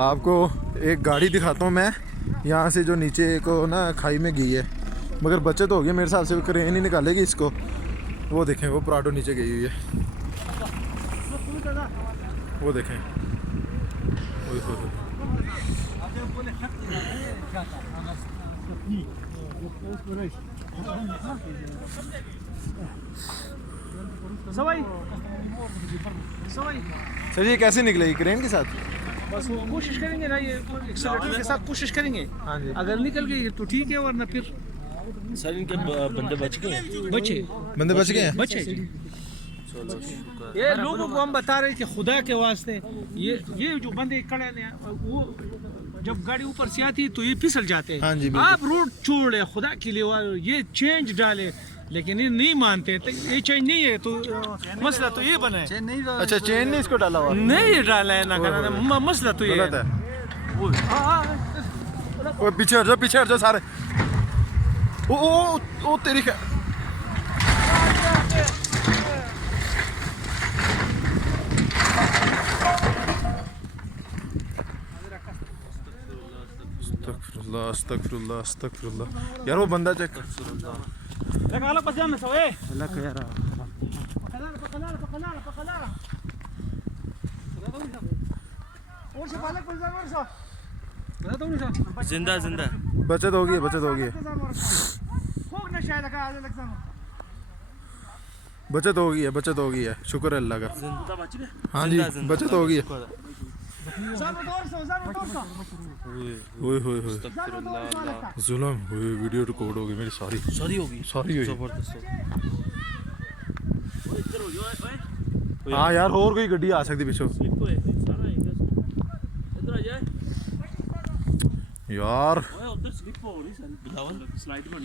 आपको एक गाड़ी दिखाता हूँ मैं, यहाँ से जो नीचे को ना खाई में गई है, मगर बचत हो गई मेरे हिसाब से, क्रेन ही निकालेगी इसको। वो देखें वो प्राडो नीचे गई हुई है, वो देखें। ओए होए होए। सर ये कैसे निकलेगी क्रेन के साथ? बस वो कोशिश करेंगे ना, ये एक्सेलेरेटर के साथ कोशिश करेंगे। हाँ जी। अगर निकल गई तो ठीक है, वरना फिर सर इनके बंदे बच गए, बंदे बच गए हैं? बचे। ये लोगों को हम बता रहे हैं कि खुदा के वास्ते ये जो बंदे खड़े हैं वो जब गाड़ी ऊपर से आती है तो ये फिसल जाते हैं। हाँ जी, बिल्कुल। आप रोड छोड़े खुदा के लिए और ये चेंज डाले, लेकिन ये नहीं मानते। तो ये चेंज नहीं है तो मसला तो ये बना है। अच्छा चेन नहीं इसको डाला हुआ? नहीं ये डाला है ना करना, मसला तो ये गलत है। हाँ, ओ पीछे हट जाओ सारे। ओ तेरी क्या अस्तगफिरुल्लाह। यार वो बंदा चेक जिंदा जिंदा बचत होगी है। बचत होगी है, शुक्र है अल्लाह का। हाँ जी बचत होगी है। ओए जुल्म हुए, वीडियो रिकॉर्ड होगी मेरी सारी होगी। जबरदस्त। हाँ यार और कोई गड्डी आ सकती पीछे यार। उधर स्लिप हो रही सर, बिलावल स्लाइड में